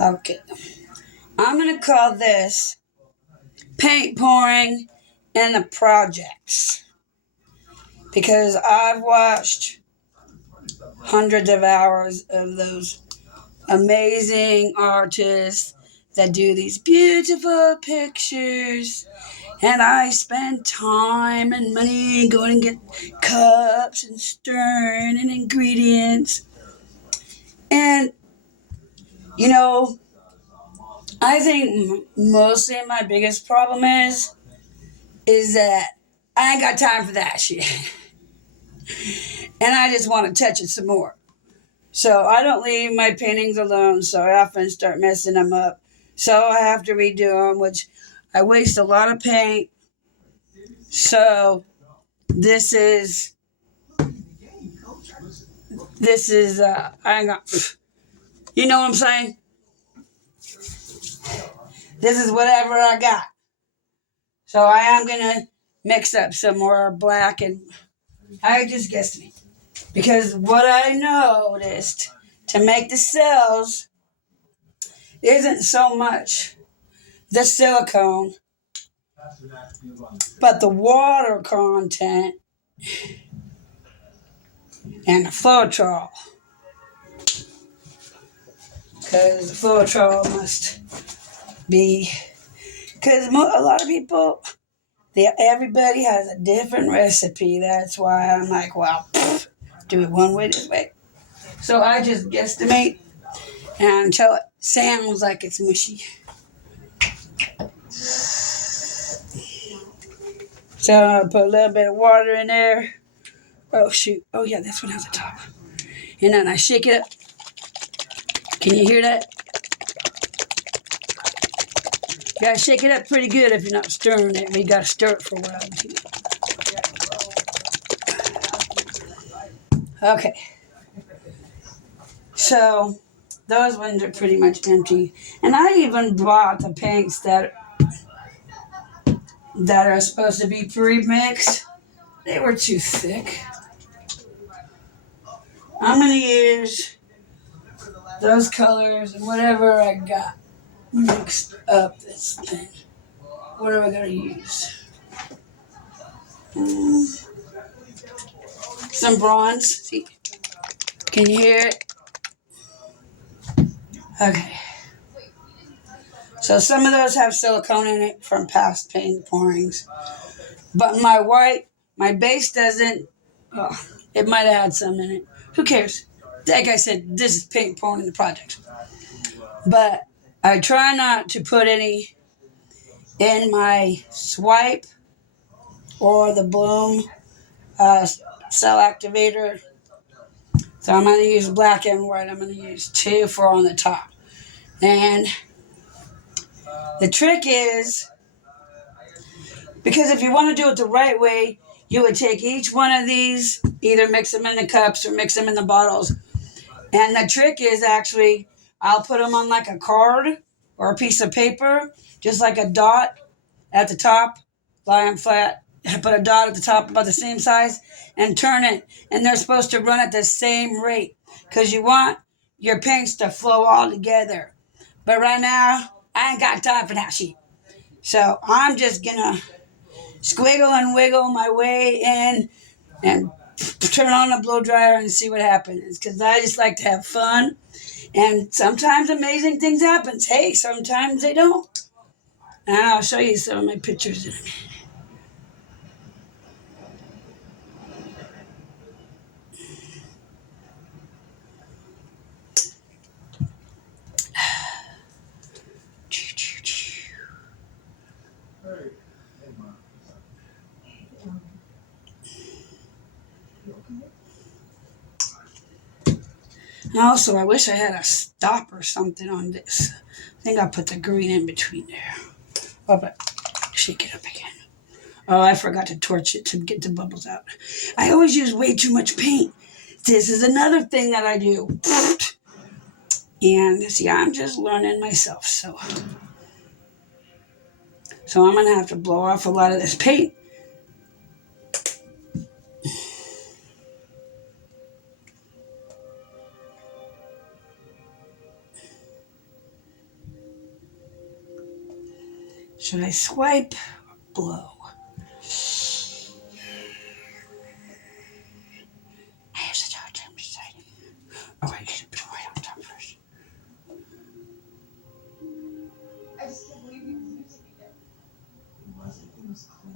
Okay. I'm going to call this paint pouring in the projects because I've watched hundreds of hours of those amazing artists that do these beautiful pictures. And I spend time and money going to get cups and stirring and ingredients. And, you know, I think mostly my biggest problem is that I ain't got time for that shit. And I just want to touch it some more. So I don't leave my paintings alone, so I often start messing them up. So I have to redo them, which I waste a lot of paint. So this is I ain't got, you know what I'm saying? This is whatever I got. So I am gonna mix up some more black and I just guessed me. Because what I noticed to make the cells isn't so much the silicone, but the water content and the Floetrol. Because the Floetrol must be, because a lot of people, everybody has a different recipe. That's why I'm like, well, do it one way this way. So I just guesstimate until it sounds like it's mushy. So I'll put a little bit of water in there. Oh, shoot. Oh, yeah, this one has a top. And then I shake it up. Can you hear that? You gotta shake it up pretty good if you're not stirring it. You gotta stir it for a while. Okay. So those ones are pretty much empty. And I even bought the paints that are supposed to be pre-mixed. They were too thick. I'm gonna use those colors and whatever I got mixed up this thing. What am I gonna use? Some bronze. See? Can you hear it? Okay. So some of those have silicone in it from past paint pourings. But my white, my base doesn't. Oh, it might have had some in it. Who cares? Like I said, this is paint pouring in the project. But I try not to put any in my swipe or the bloom cell activator. So I'm going to use black and white. I'm going to use 2 for on the top. And the trick is, because if you want to do it the right way, you would take each one of these, either mix them in the cups or mix them in the bottles. And the trick is actually, I'll put them on like a card or a piece of paper, just like a dot at the top, lie them flat. I put a dot at the top about the same size and turn it. And they're supposed to run at the same rate because you want your paints to flow all together. But right now, I ain't got time for that shit. So I'm just gonna squiggle and wiggle my way in and turn on the blow dryer and see what happens. Because I just like to have fun. And sometimes amazing things happen. Hey, sometimes they don't. And I'll show you some of my pictures in a minute. And also, I wish I had a stop or something on this. I think I'll put the green in between there. Oh, but shake it up again. Oh, I forgot to torch it to get the bubbles out. I always use way too much paint. This is another thing that I do. And see, I'm just learning myself. So I'm going to have to blow off a lot of this paint. Should I swipe or blow? I have such a hard time deciding. Oh, I gotta put it right on top first. I just can't believe he was using it again. He wasn't. He was clean.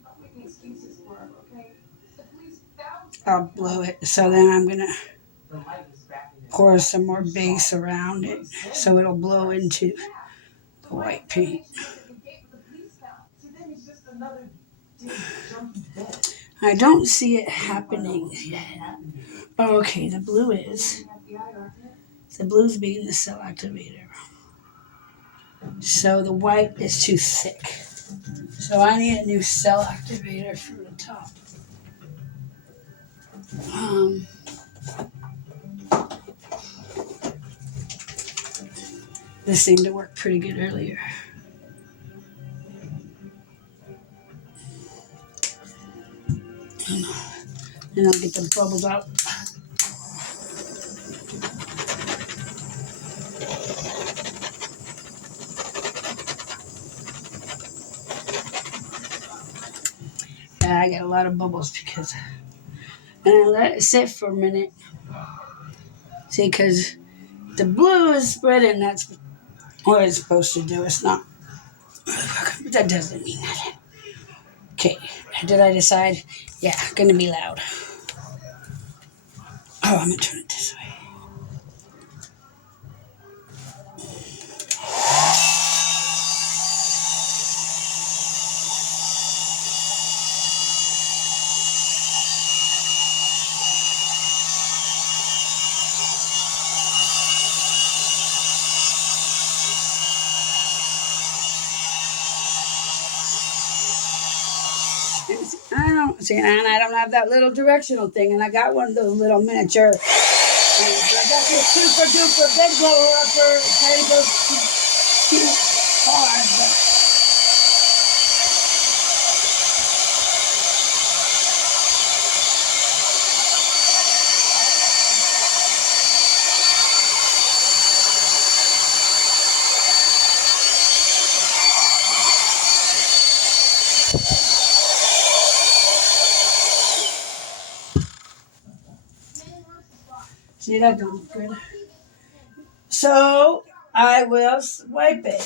Stop making excuses for him, okay? The police found him. I'll blow it. So then I'm gonna pour some more base around it so it'll blow into the white paint. I don't see it happening yet. Oh, okay, the blue is. The blue's being the cell activator. So the white is too thick. So I need a new cell activator for the top. This seemed to work pretty good earlier. And I'll get the bubbles out. Yeah, I got a lot of bubbles because, and I let it sit for a minute. See, because the blue is spreading, that's what it's supposed to do. It's not. But that doesn't mean that. Okay, did I decide? Yeah, gonna be loud. Oh, I'm gonna turn it this way. I don't have that little directional thing, and I got one of those little miniature. I got this super duper big blower upper. It kind of goes too hard, but. See, that don't look good. So I will wipe it.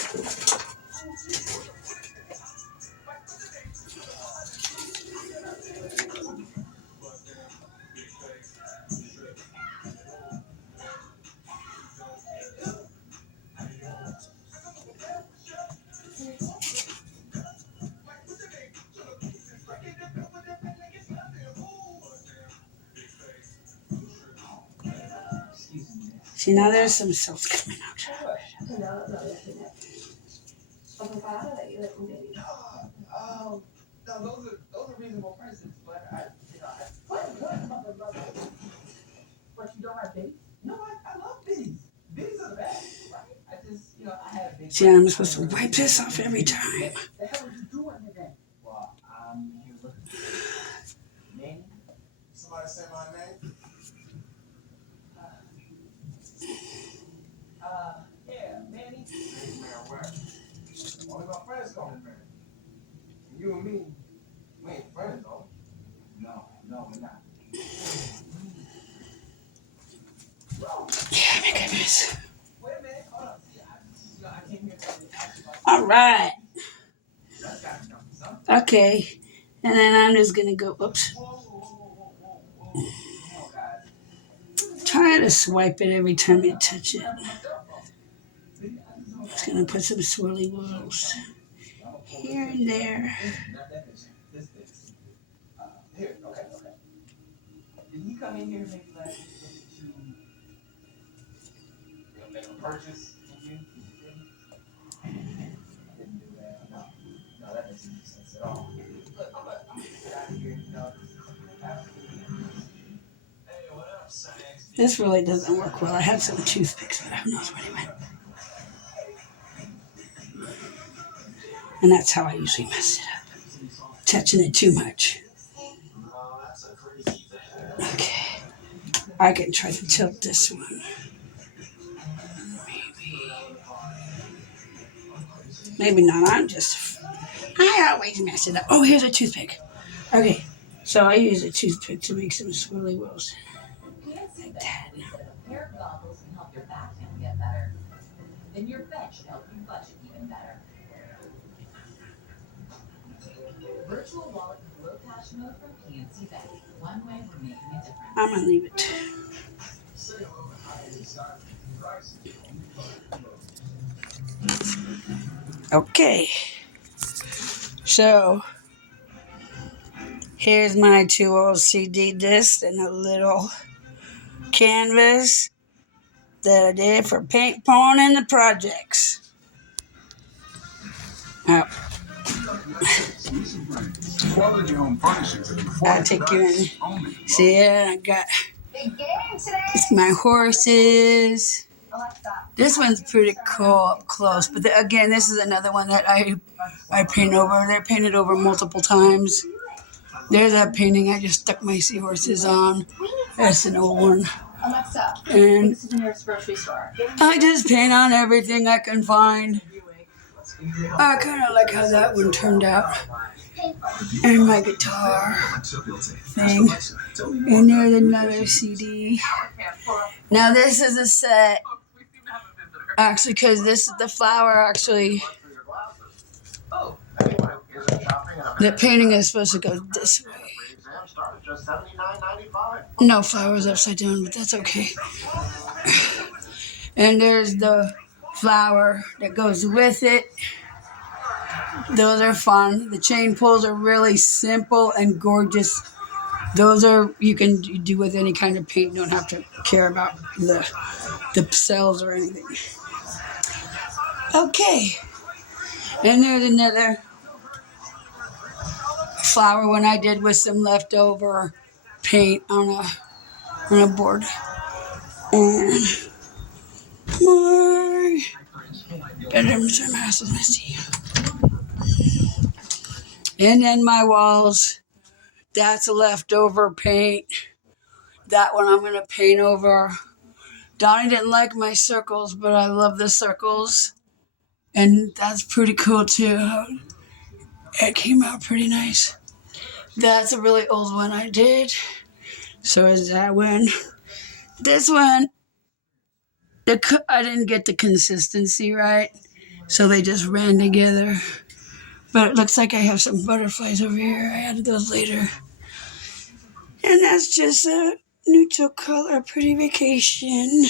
See, now there's some cells coming out. No, those are reasonable prices, but but you don't have Biddies? No, I love Biddies. Biddies are the best, right? I had a big. See, I'm supposed to wipe this off every time. The hell are you doing today? Well, I'm here looking for Manny. Somebody say my name? Yeah, Manny. Man, where? Only my friends call me Manny. You and me, we ain't friends, though. No, we're not. Yeah, my goodness. Wait a minute, hold up. I came here to all right. Okay. And then I'm just going to go, oops. Try to swipe it every time you touch it. Just going to put some swirly whirls here and there. Here, okay. Did he come in here maybe last week to make a purchase with you? I didn't do that. No, that doesn't make sense at all. Look, I'm gonna get out of here. Hey, what up, Saints? This really doesn't work well. I had some toothpicks, but who knows where they went. And that's how I usually mess it up. Touching it too much. Okay. I can try to tilt this one. Maybe not. I always mess it up. Oh, here's a toothpick. Okay, so I use a toothpick to make some swirly whirls. Like that. A pair of goggles can help your backhand get better. Then your vet should help you budget even better. Virtual wallet with low cash mode from PNC Bank. One way we're making a difference. I'm gonna leave it. Okay. So here's my 2 old CD discs and a little canvas that I did for paint pouring in the projects. Oh. I'll take you in. See it? I got it's my horses. This one's pretty cool up close, but again, this is another one that I paint over. They're painted over multiple times. There's that painting I just stuck my seahorses on. That's an old one. Alexa, And this is the nearest grocery store. I just paint on everything I can find. I kind of like how that one turned out. And my guitar thing. And there's another CD. Now this is a set. Actually, because this is the flower actually. The painting is supposed to go this way. No flowers upside down, but that's okay. And there's the flower that goes with it. Those are fun. The chain pulls are really simple and gorgeous. Those are you can do with any kind of paint. You don't have to care about the cells or anything. Okay. And there's another flower one I did with some leftover paint on a board. And my bedroom's a massive messy. And then my walls, that's a leftover paint. That one I'm going to paint over. Donnie didn't like my circles, but I love the circles. And that's pretty cool too. It came out pretty nice. That's a really old one I did. So is that one. This one, I didn't get the consistency right. So they just ran together. But it looks like I have some butterflies over here. I added those later. And that's just a neutral color, pretty vacation.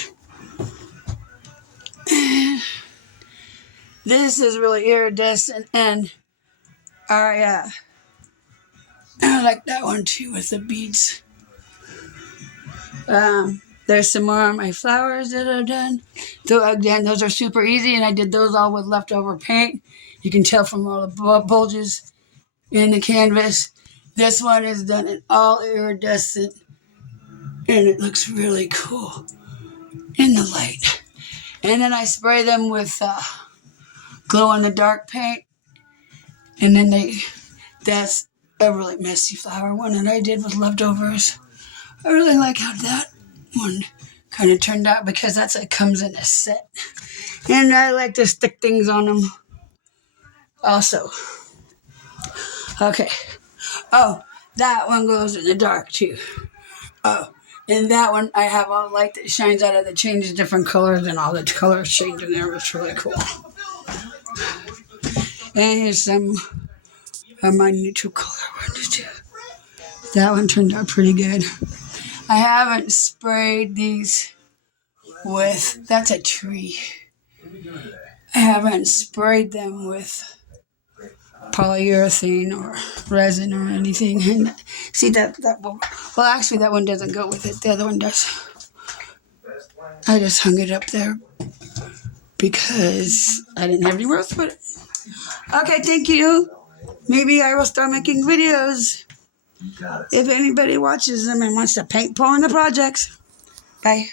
This is really iridescent, and I like that one too with the beads. There's some more of my flowers that I've done. So again, those are super easy, and I did those all with leftover paint. You can tell from all the bulges in the canvas. This one is done in all iridescent, and it looks really cool in the light. And then I spray them with glow-in-the-dark paint, and then that's a really messy flower one that I did with leftovers. I really like how that one kind of turned out because it comes in a set. And I like to stick things on them also. Okay. Oh, that one goes in the dark too. Oh, and that one I have all light that shines out of it, changes different colors, and all the colors change in there. It's really cool. And here's some of my neutral color ones too. That one turned out pretty good. I haven't sprayed these with, that's a tree. I haven't sprayed them with polyurethane or resin or anything. And see that one, well actually that one doesn't go with it. The other one does. I just hung it up there because I didn't have anywhere else to put it. Okay, thank you. Maybe I will start making videos if anybody watches them and wants to paint pour in the projects. Bye.